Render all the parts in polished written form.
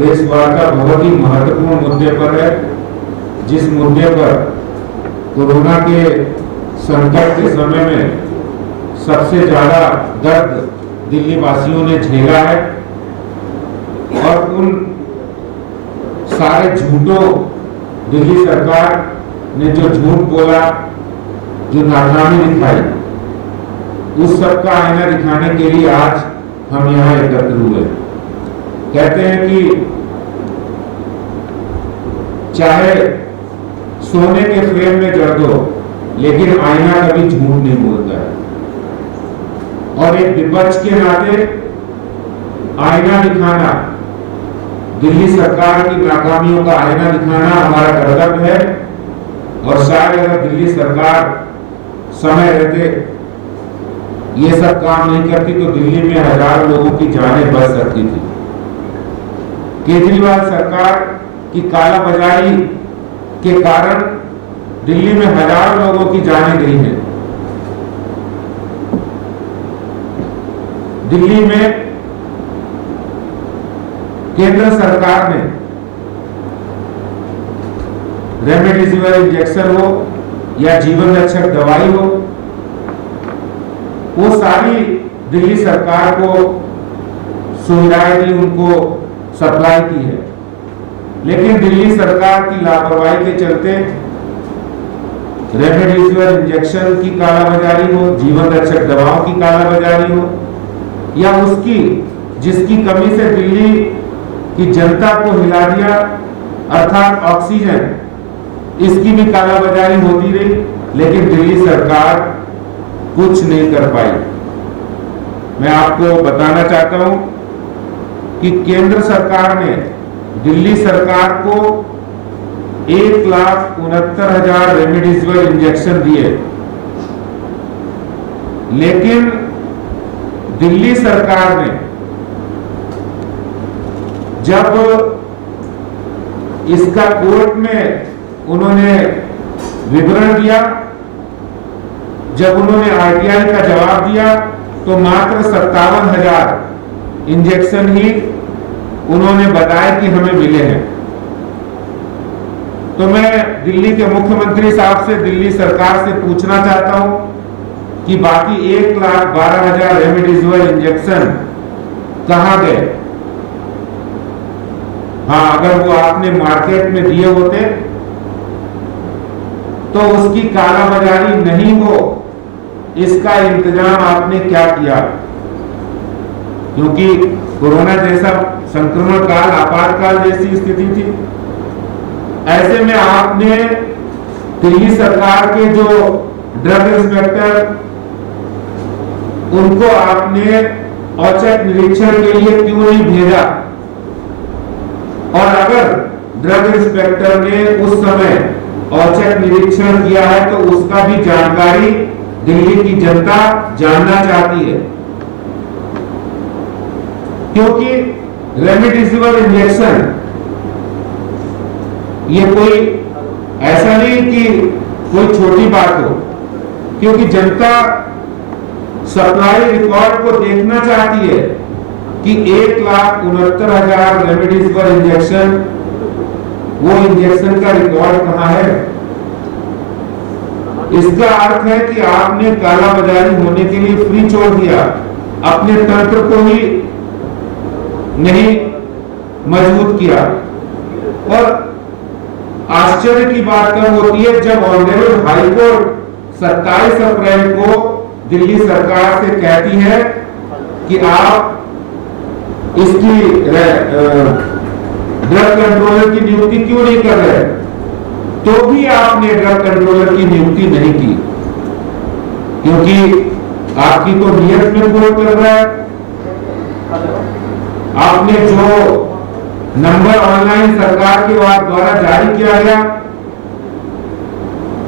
Press वार्ता बहुत ही महत्वपूर्ण मुद्दे पर है, जिस मुद्दे पर कोरोना के संकट के समय में सबसे ज्यादा दर्द दिल्ली वासियों ने झेला है और उन सारे झूठों, दिल्ली सरकार ने जो झूठ बोला, जो नाकामी दिखाई, उस सब का आईना दिखाने के लिए आज हम यहाँ एकत्र हुए। कहते हैं कि चाहे सोने के फ्रेम में जड़ दो, लेकिन आईना कभी झूठ नहीं बोलता है। और एक विपक्ष के नाते आईना दिखाना, दिल्ली सरकार की नाकामियों का आईना दिखाना हमारा कर्तव्य है। और शायद अगर दिल्ली सरकार समय रहते ये सब काम नहीं करती तो दिल्ली में हजारों लोगों की जानें बच सकती थी। केजरीवाल सरकार की कालाबाजारी के कारण दिल्ली में हजारों लोगों की जानें गई हैं। दिल्ली में केंद्र सरकार ने रेमडेसिविर इंजेक्शन हो या जीवन रक्षक दवाई हो, वो सारी दिल्ली सरकार को सुविधाएं दी, उनको सप्लाई की है। लेकिन दिल्ली सरकार की लापरवाही के चलते रेमडेसिविर इंजेक्शन की कालाबाजारी हो, जीवन रक्षक दवाओं की कालाबाजारी हो, या उसकी जिसकी कमी से दिल्ली की जनता को हिला दिया, अर्थात ऑक्सीजन, इसकी भी कालाबाजारी होती रही, लेकिन दिल्ली सरकार कुछ नहीं कर पाई। मैं आपको बताना चाहता हूं कि केंद्र सरकार ने दिल्ली सरकार को 1,69,000 रेमडेसिविर इंजेक्शन दिए, लेकिन दिल्ली सरकार ने जब इसका कोर्ट में उन्होंने विवरण दिया, जब उन्होंने आरटीआई का जवाब दिया, तो मात्र 57,000 इंजेक्शन ही उन्होंने बताया कि हमें मिले हैं। तो मैं दिल्ली के मुख्यमंत्री साहब से, दिल्ली सरकार से पूछना चाहता हूं कि बाकी 1,12,000 रेमडेसिविर इंजेक्शन कहां गए? हाँ, अगर वो आपने मार्केट में दिए होते तो उसकी कालाबाजारी नहीं हो, इसका इंतजाम आपने क्या किया? क्योंकि कोरोना जैसा संक्रमण काल, आपातकाल जैसी स्थिति थी। ऐसे में आपने दिल्ली सरकार के जो ड्रग इंस्पेक्टर, उनको आपने औचक निरीक्षण के लिए क्यों नहीं भेजा? और अगर ड्रग इंस्पेक्टर ने उस समय औचक निरीक्षण किया है तो उसका भी जानकारी दिल्ली की जनता जानना चाहती है। क्योंकि रेमडेसिविर इंजेक्शन ये कोई ऐसा नहीं कि कोई छोटी बात हो, क्योंकि जनता सप्लाई रिकॉर्ड को देखना चाहती है कि 1,69,000 रेमडेसिविर इंजेक्शन, वो इंजेक्शन का रिकॉर्ड कहां है? इसका अर्थ है कि आपने कालाबाजारी होने के लिए फ्री छोड़ दिया, अपने तंत्र को ही नहीं मजबूत किया। और आश्चर्य की बात कब होती है जब ऑनरेबल हाईकोर्ट 27 अप्रैल को दिल्ली सरकार से कहती है कि आप इसकी ड्रग कंट्रोलर की नियुक्ति क्यों नहीं कर रहे? तो भी आपने ड्रग कंट्रोलर की नियुक्ति नहीं की, क्योंकि आपकी तो नियत में पूरा कर रहा है। आपने जो नंबर ऑनलाइन सरकार के द्वारा जारी किया गया,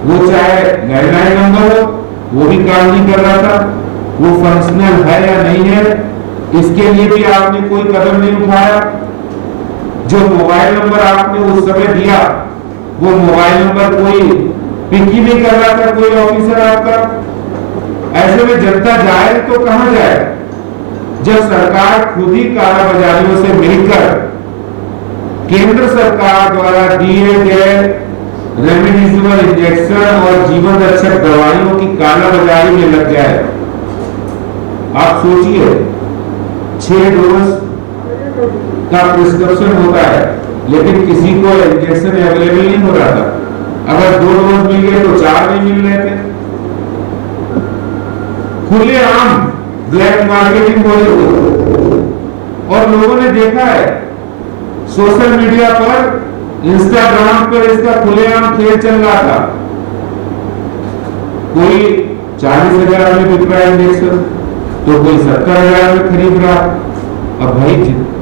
वो चाहे लैंडलाइन नंबर हो, वो भी काम नहीं कर रहा था। वो फंक्शनल है या नहीं है, इसके लिए भी आपने कोई कदम नहीं उठाया। जो मोबाइल नंबर आपने उस समय दिया, वो मोबाइल नंबर कोई पिक ही नहीं कर रहा था कोई ऑफिसर आपका। ऐसे में जनता जाए तो कहां जाए, जब सरकार खुद ही कालाबाजारियों से मिलकर केंद्र सरकार द्वारा दिए गए रेमडेसिविर इंजेक्शन और जीवन रक्षक दवाइयों की कालाबाजारी में लग जाए। आप सोचिए, 6 डोज का प्रिस्क्रिप्शन होता है, लेकिन किसी को इंजेक्शन अवेलेबल नहीं हो रहा था। अगर 2 डोज मिल गए तो 4 नहीं मिल रहे थे। खुलेआम ब्लैक मार्केटिंग हो रही थी और लोगों ने देखा है सोशल मीडिया पर, इंस्टाग्राम पर इसका खुलेआम खेल चल रहा था। कोई 40,000 में बिक रहा है इंजेक्शन, तो कोई 70,000 में खरीद रहा। अब भाई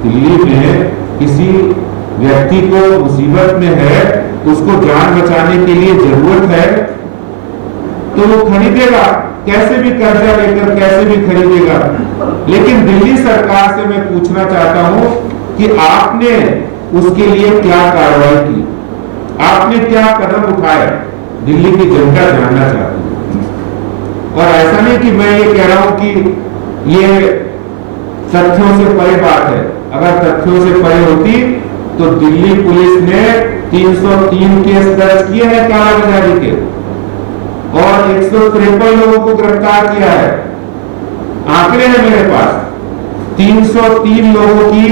दिल्ली में किसी व्यक्ति को मुसीबत में है, उसको जान बचाने के लिए जरूरत है, तो वो खरीदेगा, कैसे भी कर्जा लेकर कैसे भी खरीदेगा। लेकिन दिल्ली सरकार से मैं पूछना चाहता हूं कि आपने उसके लिए क्या कार्रवाई की, आपने क्या कदम उठाए, दिल्ली की जनता जानना चाहती है। और ऐसा नहीं कि मैं ये कह रहा हूं कि ये तथ्यों से परे बात है। अगर तथ्यों से परे होती तो दिल्ली पुलिस ने 303 केस दर्ज किए हैं कालाबाजारी के और 153 लोगों को गिरफ्तार किया है। आंकड़े हैं मेरे पास, 303 लोगों की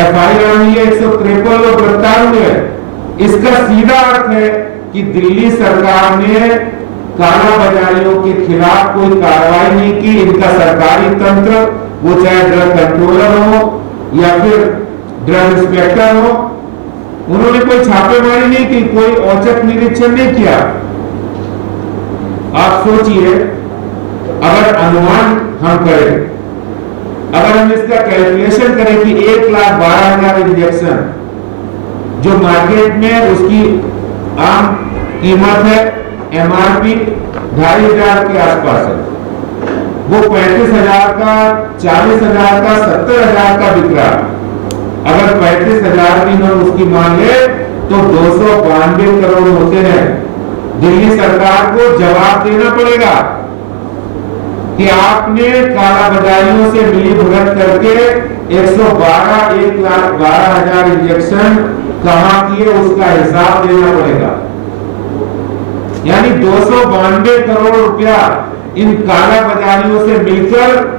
FIR हुई है, 153 लोग गिरफ्तार हुए हैं। इसका सीधा अर्थ है कि दिल्ली सरकार ने कालाबाजारियों के खिलाफ कोई कार्रवाई नहीं की। इनका सरकारी तंत्र, वो चाहे ड्रग कंट्रोलर हो या फिर ड्रग इंस्पेक्टर हो, उन्होंने कोई छापेमारी नहीं की, कोई औचक निरीक्षण नहीं किया। आप सोचिए, अगर अनुमान हम करें, अगर हम इसका कैलकुलेशन करें कि 1,12,000 इंजेक्शन जो मार्केट में उसकी आम कीमत है, MRP 2,500 के आसपास है, वो 35,000 का, 40,000 का, 70,000 का बिक रहा। अगर 35,000 भी हम उसकी मान ले तो 292 करोड़ होते हैं। दिल्ली सरकार को जवाब देना पड़ेगा कि आपने कालाबाजारियों से मिली भगत करके 1,12,000 इंजेक्शन कहां किए, उसका हिसाब देना पड़ेगा। यानी 292 करोड़ रुपया इन कालाबाजारियों से मिलकर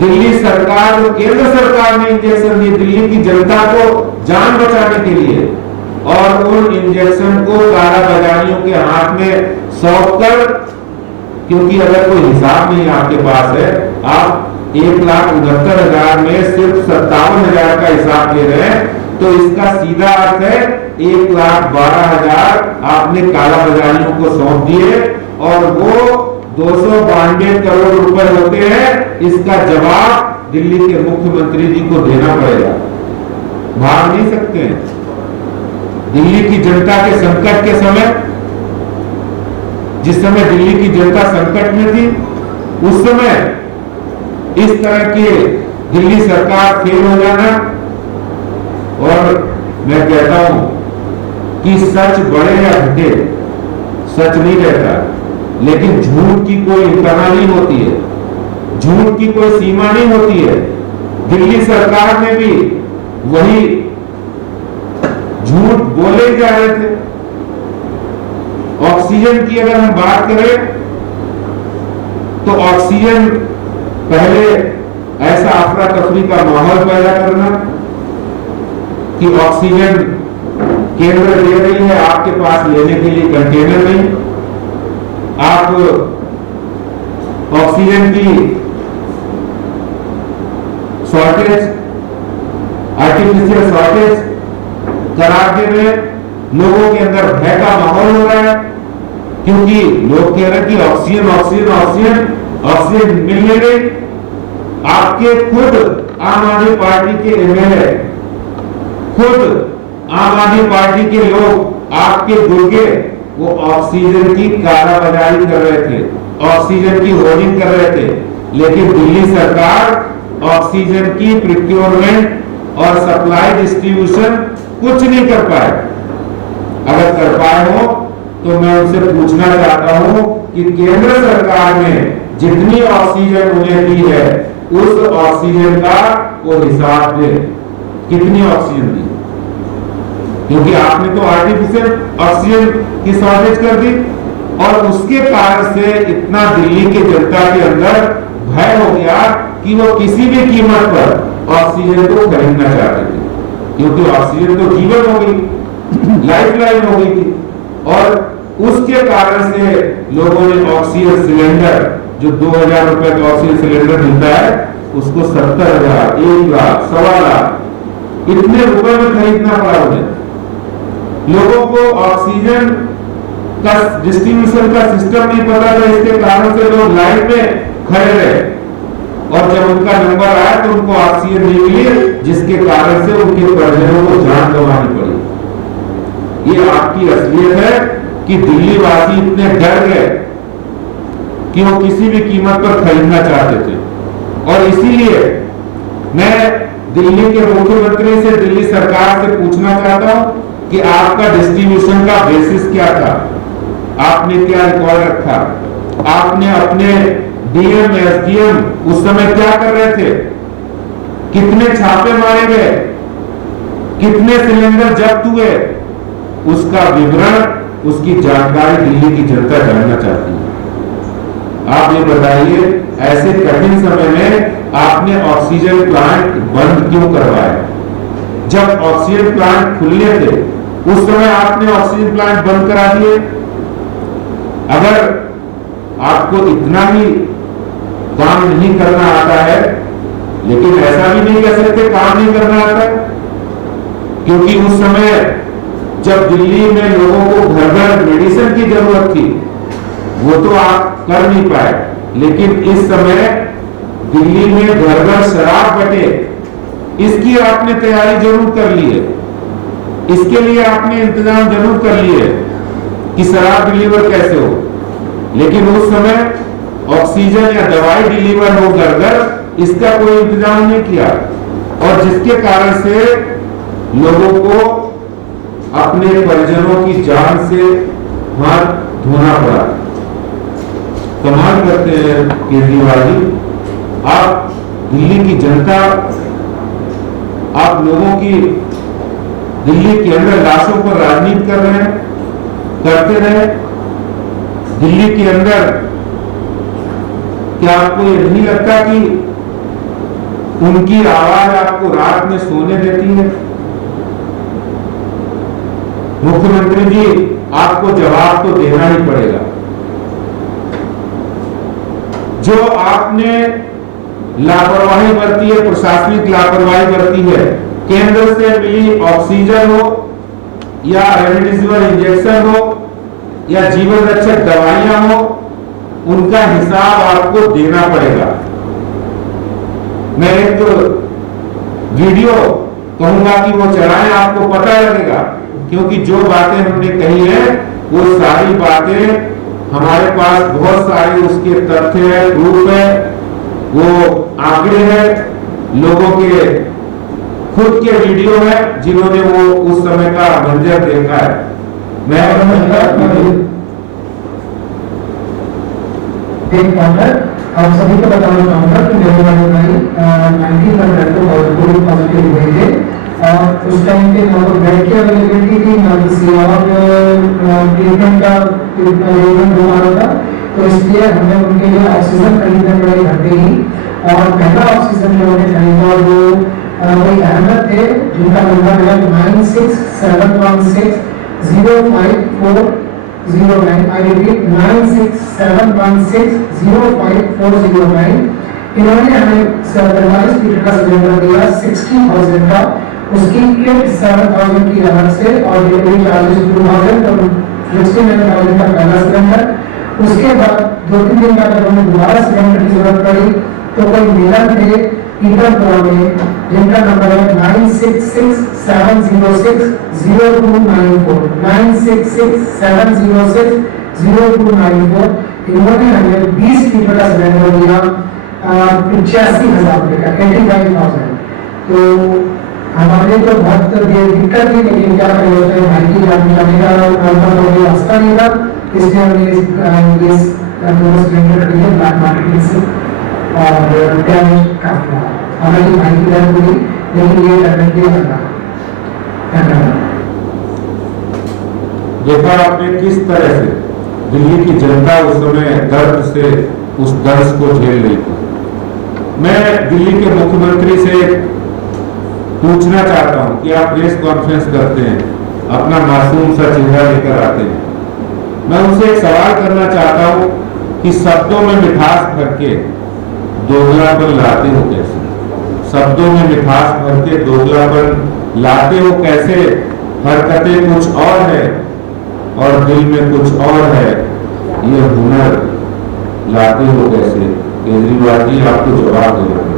दिल्ली सरकार और केंद्र सरकार ने इंजेक्शन दी दिल्ली की जनता को जान बचाने के लिए, और उन इंजेक्शन को कालाबाजारियों के हाथ में सौंपकर, क्योंकि अगर कोई हिसाब नहीं आपके पास है, आप 1,69,000 में सिर्फ 57,000 का हिसाब ले रहे हैं, तो इसका सीधा अर्थ है 1,12,000 आपने कालाबाजारियों को सौंप दिए और वो 292 करोड़ रुपए होते हैं। इसका जवाब दिल्ली के मुख्यमंत्री जी को देना पड़ेगा, भाग नहीं सकते हैं। दिल्ली की जनता के संकट के समय, जिस समय दिल्ली की जनता संकट में थी, उस समय इस तरह के दिल्ली सरकार फेल हो जाना, और मैं कहता हूं कि सच बढ़े या घटे, सच नहीं रहता, लेकिन झूठ की कोई इंतहा नहीं होती है, झूठ की कोई सीमा नहीं होती है। दिल्ली सरकार में भी वही झूठ बोले जा रहे थे। ऑक्सीजन की अगर हम बात करें तो ऑक्सीजन, पहले ऐसा अफरा तफरी का माहौल पैदा करना कि ऑक्सीजन केंद्र दे रही है, आपके पास लेने के लिए कंटेनर नहीं, आप ऑक्सीजन की शॉर्टेज, आर्टिफिशियल शॉर्टेज करा के लोगों के अंदर भय का माहौल हो रहा है, क्योंकि लोग कह रहे हैं कि ऑक्सीजन ऑक्सीजन ऑक्सीजन ऑक्सीजन मिल नहीं रही। आपके खुद आम आदमी पार्टी के MLA, खुद आम आदमी पार्टी के लोग, आपके गुर्गे, वो ऑक्सीजन की कालाबाजारी कर रहे थे, ऑक्सीजन की होर्डिंग कर रहे थे। लेकिन दिल्ली सरकार ऑक्सीजन की प्रोक्योरमेंट और सप्लाई डिस्ट्रीब्यूशन कुछ नहीं कर पाए। अगर कर पाए हो तो मैं उनसे पूछना चाहता हूं कि केंद्र सरकार ने जितनी ऑक्सीजन उन्हें दी है, उस ऑक्सीजन का वो हिसाब दे। कितनी ऑक्सीजन दी, क्योंकि आपने तो आर्टिफिशियल ऑक्सीजन की शॉर्टेज कर दी और उसके कारण से इतना दिल्ली की जनता के अंदर भय हो गया कि वो किसी भी कीमत पर ऑक्सीजन को खरीदना चाहते थे, क्योंकि ऑक्सीजन तो जीवन हो गई, लाइफ लाइन हो गई थी। और उसके कारण से लोगों ने ऑक्सीजन सिलेंडर, जो 2000 रुपए का ऑक्सीजन सिलेंडर मिलता है, उसको 70,000, 1 लाख, 1.25 लाख इतने रुपए में खरीदना पड़ा उन्हें। लोगों को ऑक्सीजन का डिस्ट्रीब्यूशन का सिस्टम नहीं पता था, इसके कारण से लोग लाइन में खड़े रहे और जब उनका नंबर आया तो उनको ऑक्सीजन नहीं मिली, जिसके कारण से उनके परिजनों को जान गंवानी पड़ी। ये आपकी असलियत है कि दिल्ली वासी इतने डर गए कि वो किसी भी कीमत पर खरीदना चाहते थे। और इसीलिए मैं दिल्ली के मुख्यमंत्री से, दिल्ली सरकार से पूछना चाहता हूं कि आपका डिस्ट्रीब्यूशन का बेसिस क्या था, आपने क्या रिकॉर्ड रखा, आपने अपने डीएम, एसडीएम उस समय क्या कर रहे थे, कितने छापे मारे गए, कितने सिलेंडर जब्त हुए, उसका विवरण, उसकी जानकारी दिल्ली की जनता जानना चाहती है। आप ये बताइए, ऐसे कठिन समय में आपने ऑक्सीजन प्लांट बंद क्यों करवाया? जब ऑक्सीजन प्लांट खुलने थे उस समय आपने ऑक्सीजन प्लांट बंद करा दिए। अगर आपको इतना ही काम नहीं करना आता है, लेकिन ऐसा भी नहीं कह सकते काम नहीं करना आता है, क्योंकि उस समय जब दिल्ली में लोगों को घर घर मेडिसिन की जरूरत थी, वो तो आप कर नहीं पाए, लेकिन इस समय दिल्ली में घर घर शराब बटे, इसकी आपने तैयारी जरूर कर ली है, इसके लिए आपने इंतजाम जरूर कर लिए कि शराब डिलीवर कैसे हो। लेकिन उस समय ऑक्सीजन या दवाई डिलीवर हो घर घर, इसका कोई इंतजाम नहीं किया, और जिसके कारण से लोगों को अपने परिजनों की जान से हाथ धोना पड़ा। कमाल करते हैं केजरीवाल जी, आप दिल्ली की जनता, आप लोगों की दिल्ली के अंदर लाशों पर राजनीति कर रहे हैं, करते रहे। दिल्ली के अंदर क्या आपको ये नहीं लगता कि उनकी आवाज आपको रात में सोने देती है? मुख्यमंत्री जी, आपको जवाब तो देना ही पड़ेगा। जो आपने लापरवाही बरती है, प्रशासनिक लापरवाही बरती है, केंद्र से मिली ऑक्सीजन हो या रेमडेसिविर इंजेक्शन हो या जीवन रक्षक दवाइयां हो, उनका हिसाब आपको देना पड़ेगा। मैं एक वीडियो कहूंगा कि वो चलाएं, आपको पता लगेगा, क्योंकि जो बातें हमने कही है वो सारी बातें हमारे पास बहुत सारे उसके तथ्य है, प्रूफ है, वो आंकड़े हैं, लोगों के खुद के वीडियो है जिन्होंने वो उस समय का मंजर देखा है। मैं आप सभी को बताना चाहूंगा कि मेरे वाले भाई 19 पॉजिटिव हुए थे, और उस टाइम पे ना तो बेड की अवेलेबिलिटी थी, ना किसी और ट्रीटमेंट का अरेंजमेंट हो रहा था, तो इसलिए हमें उनके लिए ऑक्सीजन खरीदने पड़े घर पे ही। और पहला ऑक्सीजन जो हमने खरीदा वो वही अहमद थे, जिनका नंबर है 9671605409। I repeat 9671605409। इन्होंने हमें 45 लीटर का सिलेंडर दिया 60,000 का, उसकी किट 7,000 की अलग से और डिलीवरी चार्जेस 2,000, तो 69,000 का पहला सिलेंडर। उसके बाद 2-3 दिन बाद जब हमें दोबारा सिलेंडर की जरूरत पड़ी तो कोई मिलन थे ईदरपुरा में, जिनका नंबर है 9667060294 9667060294। इन्होंने हमें 20 लीटर का सिलेंडर दिया 85,000 रुपये का, 85,000। तो हमारे तो बहुत दिक्कत थी, लेकिन क्या करें, होता है भाई की जाने का रास्ता नहीं था, इसलिए हमने ये सिलेंडर खरीदे ब्लैक मार्केट से, और डैमेज काफी रहा। हालांकि भाई की डेथ हुई लेकिन ये करने के लिए धन्यवाद। देखा आपने किस तरह से दिल्ली की जनता उस समय दर्द से उस दर्द को झेल रही थी। मैं दिल्ली के मुख्यमंत्री से पूछना चाहता हूं कि आप प्रेस कॉन्फ्रेंस करते हैं, अपना मासूम सा चेहरा लेकर आते हैं, मैं उनसे एक सवाल करना चाहता हूं कि शब्दों में मिठास भर के दोगलापन लाते हो कैसे? शब्दों में मिठास भर के दोगलापन लाते हो कैसे? हरकतें कुछ और है और दिल में कुछ और है, ये हुनर लाते हो कैसे? केजरीवाल जी आपको जवाब देना।